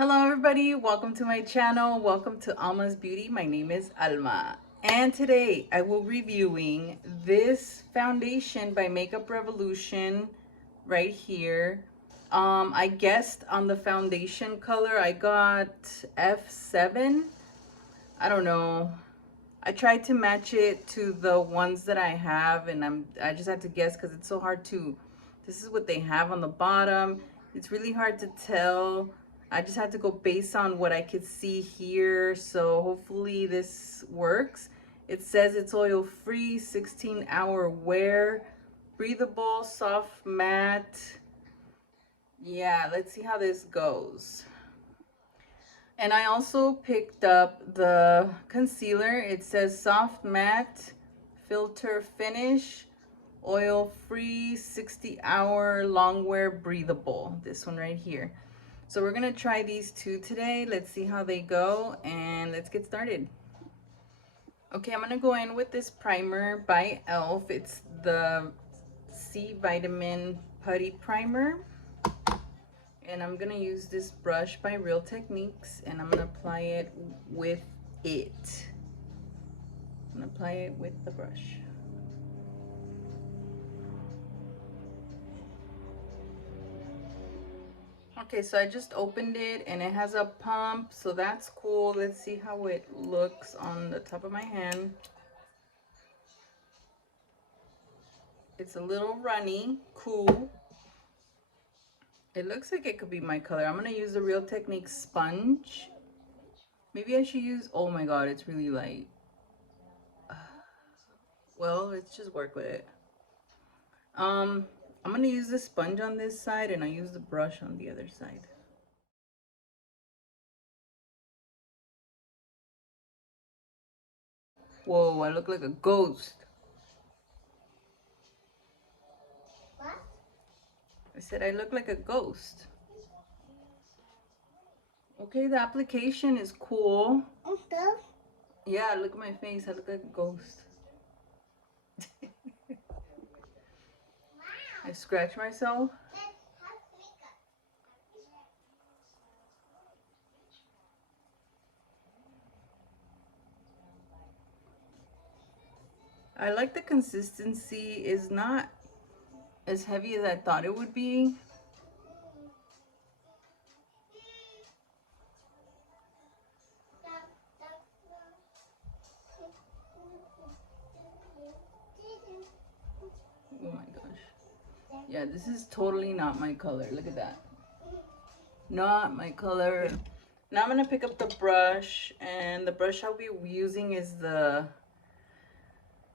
Hello everybody, welcome to my channel. Welcome to Alma's Beauty. My name is Alma. And today I will be reviewing this foundation by Makeup Revolution right here. I guessed on the foundation color. I got F7. I don't know. I tried to match it to the ones that I have, and I just had to guess because it's so hard to. This is what they have on the bottom. It's really hard to tell. I just had to go based on what I could see here, so hopefully this works. It says it's oil free, 16-hour wear, breathable, soft matte. Yeah, let's see how this goes. And I also picked up the concealer. It says soft matte, filter finish, oil free, 60-hour long wear, breathable. This one right here. So we're gonna try these two today. Let's see how they go and let's get started. Okay, I'm gonna go in with this primer by e.l.f. It's the C Vitamin Putty Primer. And I'm gonna use this brush by Real Techniques, and I'm gonna apply it with it. I'm gonna apply it with the brush. Okay, so I just opened it and it has a pump, so that's cool. Let's see how it looks on the top of my hand. It's a little runny, cool. It looks like it could be my color. I'm gonna use the Real Techniques sponge. Maybe I should use, oh my god, it's really light. Well, let's just work with it. I'm gonna use the sponge on this side and I use the brush on the other side. Whoa, I look like a ghost. What? I said I look like a ghost. Okay, the application is cool. Okay. Yeah, look at my face. I look like a ghost. I scratch myself. I like the consistency. Is not as heavy as I thought it would be. Oh my gosh. Yeah, this is totally not my color. Look at that. Not my color. Now I'm gonna pick up the brush, and the brush I'll be using is the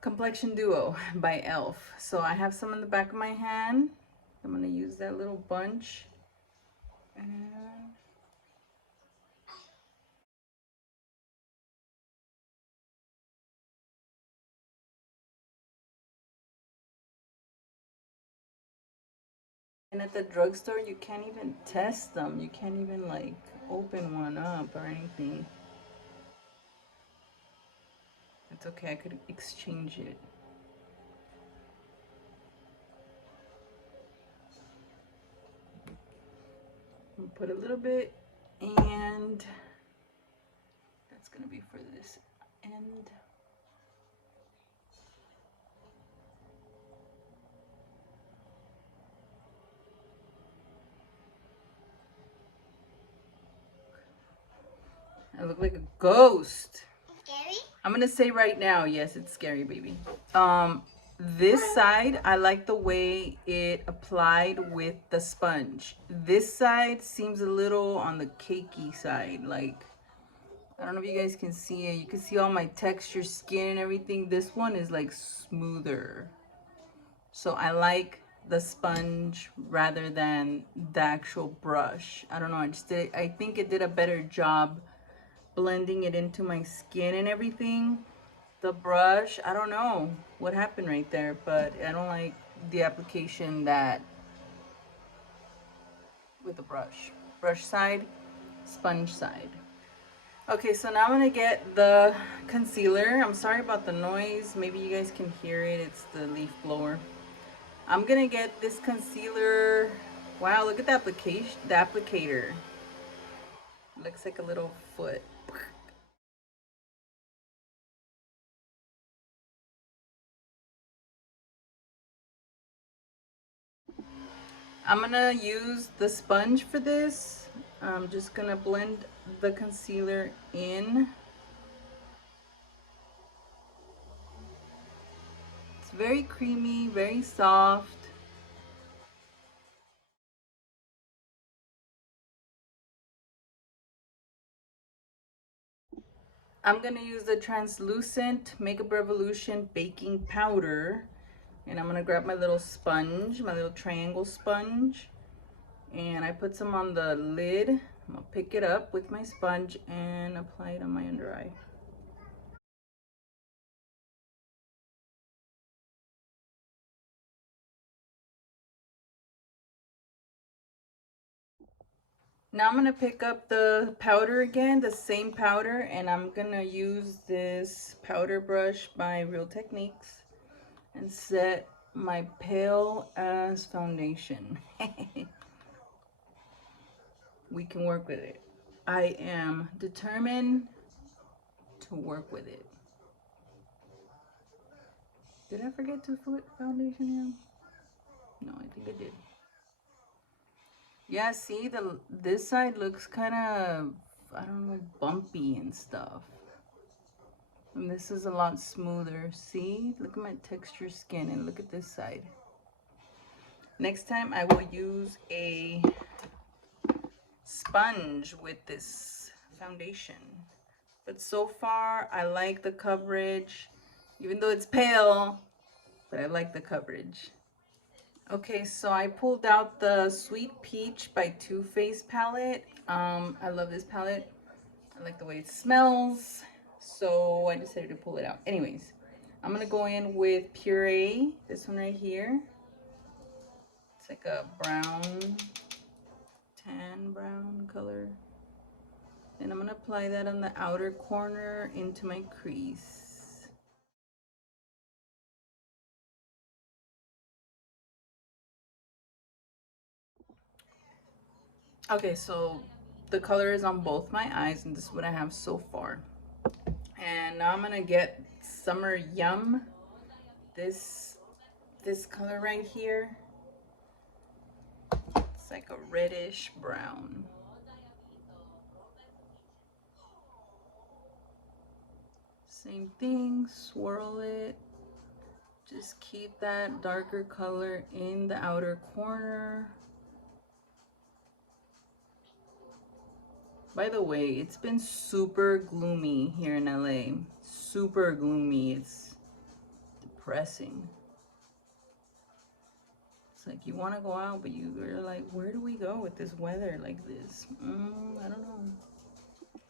Complexion Duo by e.l.f. So I have some in the back of my hand. I'm gonna use that little bunch. And at the drugstore, you can't even test them. You can't even like open one up or anything. It's okay, I could exchange it. I'll put a little bit, and that's gonna be for this end. I look like a ghost. Scary? I'm gonna say right now, yes, it's scary, baby. This side, I like the way it applied with the sponge. This side seems a little on the cakey side. Like, I don't know if you guys can see it. You can see all my texture, skin, and everything. This one is like smoother. So I like the sponge rather than the actual brush. I don't know, I think it did a better job blending it into my skin and everything. The brush, I don't know what happened right there, but I don't like the application that with the brush side, sponge side. Okay, so now I'm gonna get the concealer. I'm sorry about the noise, maybe you guys can hear it. It's the leaf blower. I'm gonna get this concealer. Wow, look at the applicator. Looks like a little foot. I'm gonna use the sponge for this. I'm just gonna blend the concealer in. It's very creamy, very soft. I'm gonna use the translucent Makeup Revolution baking powder, and I'm gonna grab my little sponge, my little triangle sponge, and I put some on the lid. I'm gonna pick it up with my sponge and apply it on my under eye. Now I'm gonna pick up the powder again, the same powder, and I'm gonna use this powder brush by Real Techniques and set my pale ass foundation. We can work with it. I am determined to work with it. Did I forget to put foundation in? No, I think I did. Yeah, see, this side looks kind of, I don't know, bumpy and stuff. And this is a lot smoother. See, look at my texture skin and look at this side. Next time I will use a sponge with this foundation. But so far, I like the coverage, even though it's pale, but I like the coverage. Okay, so I pulled out the Sweet Peach by Too Faced palette. I love this palette. I like the way it smells, so I decided to pull it out. Anyways, I'm gonna go in with Puree, this one right here. It's like a brown, tan brown color. And I'm gonna apply that on the outer corner into my crease. Okay, so the color is on both my eyes, and this is what I have so far. And now I'm gonna get Summer Yum, this color right here. It's like a reddish brown. Same thing, swirl it. Just keep that darker color in the outer corner. By the way, it's been super gloomy here in LA. Super gloomy. It's depressing. It's like you want to go out, but you're like, where do we go with this weather like this? I don't know.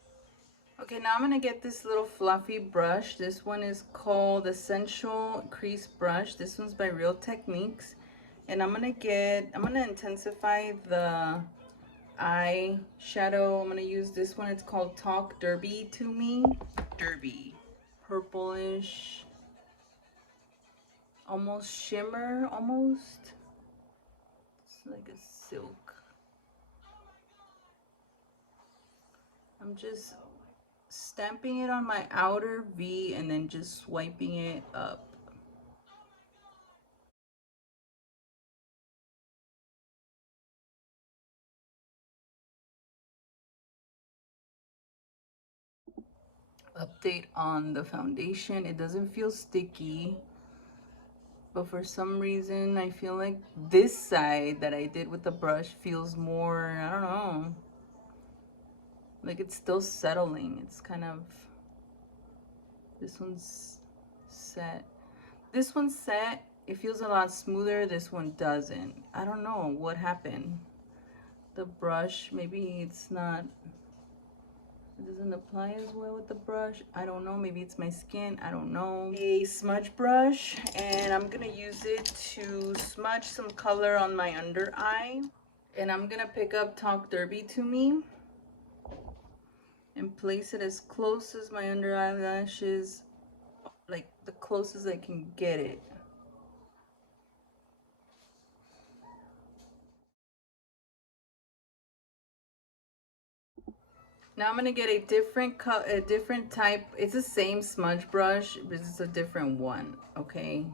Okay, now I'm gonna get this little fluffy brush. This one is called Essential Crease Brush. This one's by Real Techniques. And I'm gonna intensify the eye shadow. I'm gonna use this one. It's called Talk Derby to Me. Derby. Purplish, almost shimmer, almost. It's like a silk. I'm just stamping it on my outer V and then just swiping it up. Update on the foundation. It doesn't feel sticky, but for some reason I feel like this side that I did with the brush feels more, I don't know, like it's still settling. It's kind of, this one's set. This one's set. It feels a lot smoother. This one doesn't. I don't know what happened. The brush, maybe it's not, it doesn't apply as well with the brush. I don't know. Maybe it's my skin. I don't know. A smudge brush, and I'm gonna use it to smudge some color on my under eye. And I'm gonna pick up Talk Derby to Me and place it as close as my under eyelashes, like the closest I can get it. Now I'm gonna get a different type. It's the same smudge brush, but it's a different one, okay?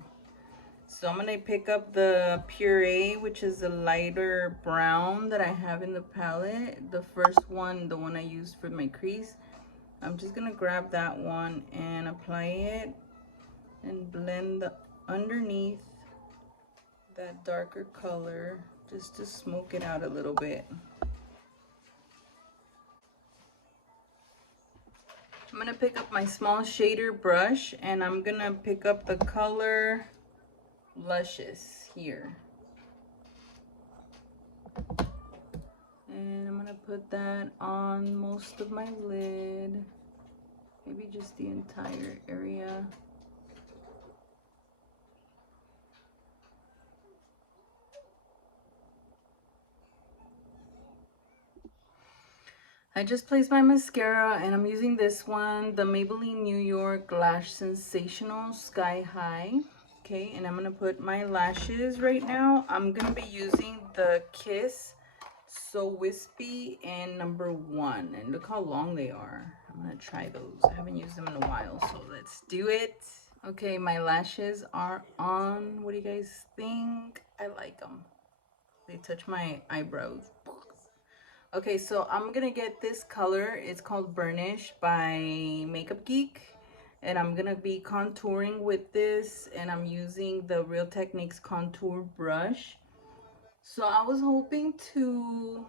So I'm gonna pick up the Puree, which is the lighter brown that I have in the palette. The first one, the one I used for my crease. I'm just gonna grab that one and apply it and blend the underneath that darker color just to smoke it out a little bit. I'm gonna pick up my small shader brush and I'm gonna pick up the color Luscious here. And I'm gonna put that on most of my lid, maybe just the entire area. I just placed my mascara and I'm using this one, the Maybelline New York Lash Sensational Sky High. Okay, and I'm gonna put my lashes right now. I'm gonna be using the Kiss So Wispy and #1. And look how long they are. I'm gonna try those. I haven't used them in a while, so let's do it. Okay, my lashes are on. What do you guys think? I like them. They touch my eyebrows. Okay, so I'm gonna get this color. It's called Burnish by Makeup Geek. And I'm gonna be contouring with this. And I'm using the Real Techniques contour brush. So I was hoping to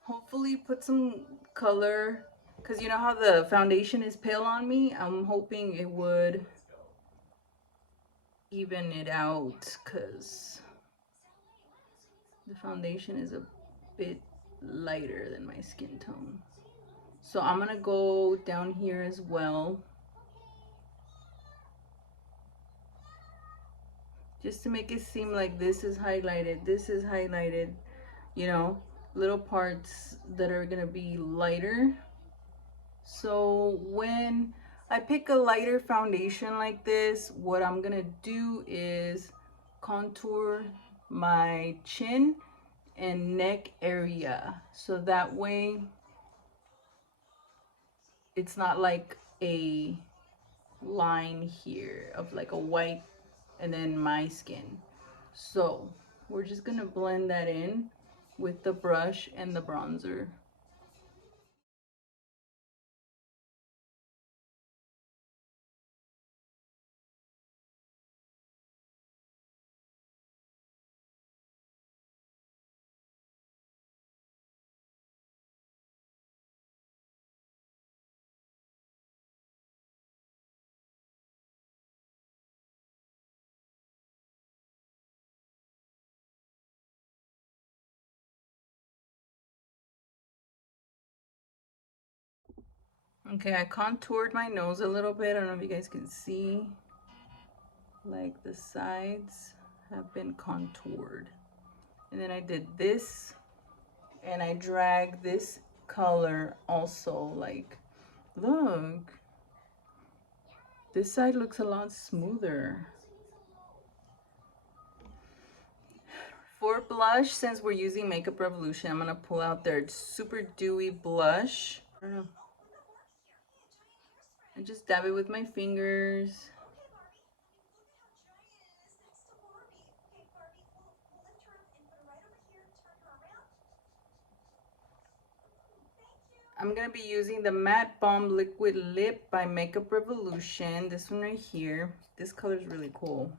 hopefully put some color. Because you know how the foundation is pale on me? I'm hoping it would even it out. Because the foundation is a bit lighter than my skin tone. So I'm gonna go down here as well, just to make it seem like this is highlighted, you know, little parts that are gonna be lighter. So when I pick a lighter foundation like this, what I'm gonna do is contour my chin and neck area, so that way it's not like a line here of like a white and then my skin. So we're just gonna blend that in with the brush and the bronzer. Okay, I contoured my nose a little bit. I don't know if you guys can see, like the sides have been contoured. And then I did this and I dragged this color also, like, look, this side looks a lot smoother. For blush, since we're using Makeup Revolution, I'm gonna pull out their Super Dewy blush. I don't know. I just dab it with my fingers. I'm gonna be using the Matte Balm Liquid Lip by Makeup Revolution. This one right here. This color is really cool.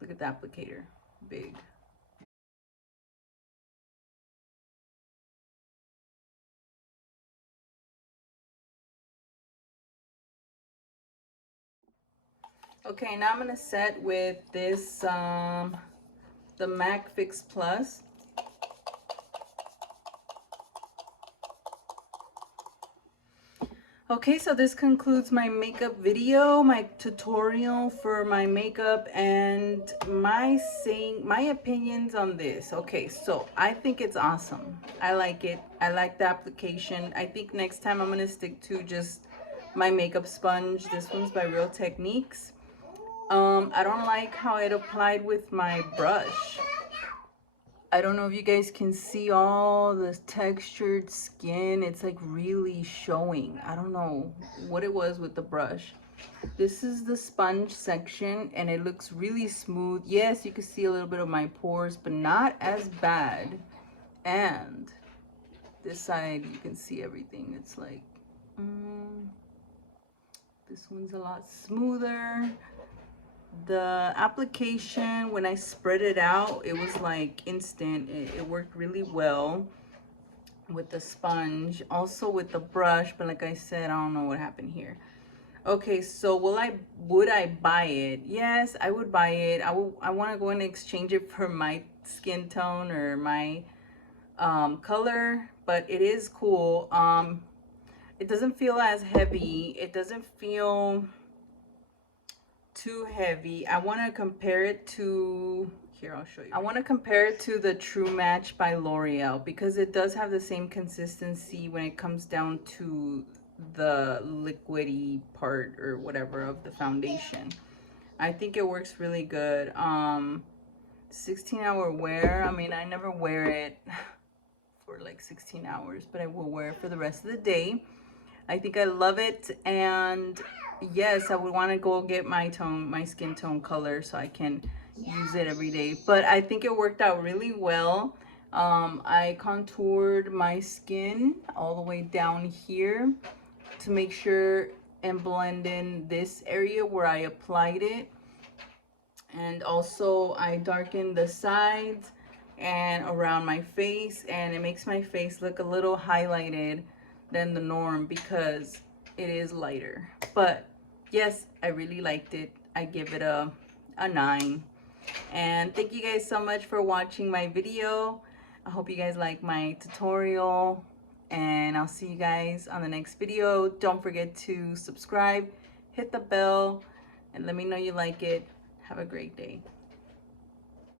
Look at the applicator, big. Okay, now I'm gonna set with this, the MAC Fix Plus. Okay, so this concludes my makeup video, my tutorial for my makeup, and my opinions on this. Okay, so I think it's awesome. I like it. I like the application. I think next time I'm gonna stick to just my makeup sponge. This one's by Real Techniques. I don't like how it applied with my brush. I don't know if you guys can see all the textured skin. It's like really showing. I don't know what it was with the brush. This is the sponge section and it looks really smooth. Yes, you can see a little bit of my pores, but not as bad. And this side, you can see everything. It's like, this one's a lot smoother. The application, when I spread it out, it was like instant. It worked really well with the sponge, also with the brush, but like I said, I don't know what happened here. Okay, so would I buy it? Yes, I would buy it. I want to go and exchange it for my skin tone or my color, but it is cool. It doesn't feel as heavy. It doesn't feel too heavy. I want to compare it to, here, I'll show you. I want to compare it to the True Match by L'Oreal because it does have the same consistency when it comes down to the liquidy part or whatever of the foundation. I think it works really good. 16-hour wear. I mean, I never wear it for like 16 hours, but I will wear it for the rest of the day. I think I love it, and yes, I would want to go get my skin tone color so I can use it every day. But I think it worked out really well. I contoured my skin all the way down here to make sure and blend in this area where I applied it. And also I darkened the sides and around my face, and it makes my face look a little highlighted than the norm because it is lighter. But yes, I really liked it. I give it a 9. And thank you guys so much for watching my video. I hope you guys like my tutorial, and I'll see you guys on the next video. Don't forget to subscribe, hit the bell, and let me know you like it. Have a great day.